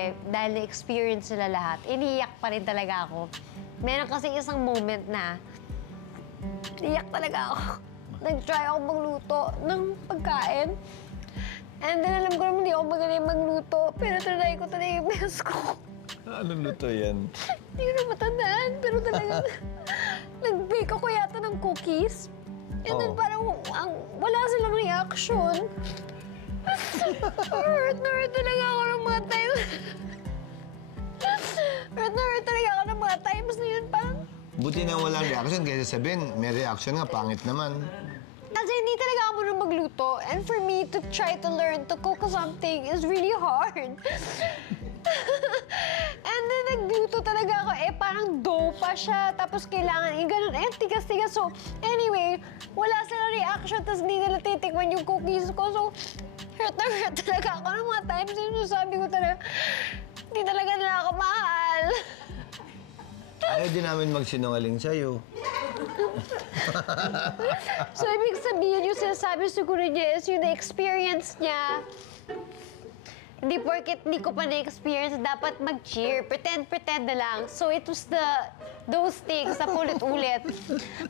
Dahil na-experience sila lahat, iniiyak pa rin talaga ako. Meron kasi isang moment na iyak talaga ako. Nag-try ako magluto ng pagkain. And then alam ko naman hindi ako magaling magluto. Pero trinay ko talaga yung best ko. Anong luto yan? Hindi ko na matandaan. Pero talaga nag-bake ako yata ng cookies. And then parang wala silang reaction. Hurt na hurt talaga ako ng mga times. Hurt na hurt talaga ako ng mga times na yun. Parang... Buti na walang reaction kaysa sabihin, may reaction nga, pangit naman. Kasi hindi talaga ako marunong magluto. And for me to try to learn to cook something is really hard. And then nagluto talaga ako. Parang dough pa siya. Tapos kailangan ganun. Tigas-tigas. So, anyway, wala silang reaction. Tapos hindi nila titikman yung cookies ko. So, hurt na hurt talaga ako ng mga times. So, sabi ko talaga, hindi talaga nila ako mahal. Ayaw din namin magsinungaling sa'yo. So, ibig sabihin yung sinasabi siguro niya is yung na-experience niya. Hindi porket hindi ko pa na-experience, dapat mag-cheer. Pretend na lang. So, it was those things na ulit-ulit.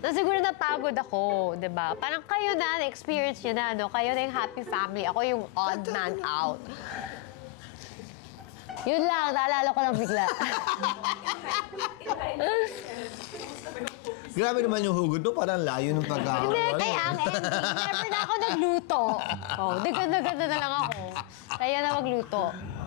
Na siguro napagod ako, di ba? Parang kayo na-experience nyo na, no? Kayo na yung happy family. Ako yung odd man out. Yun lang, naalala ko lang bigla. Grabe naman yung hugot mo, parang layo ng pagkakaroon. Hindi, kaya ang ending, never na ako nagluto. Oh, ganda na lang ako. Kaya na magluto.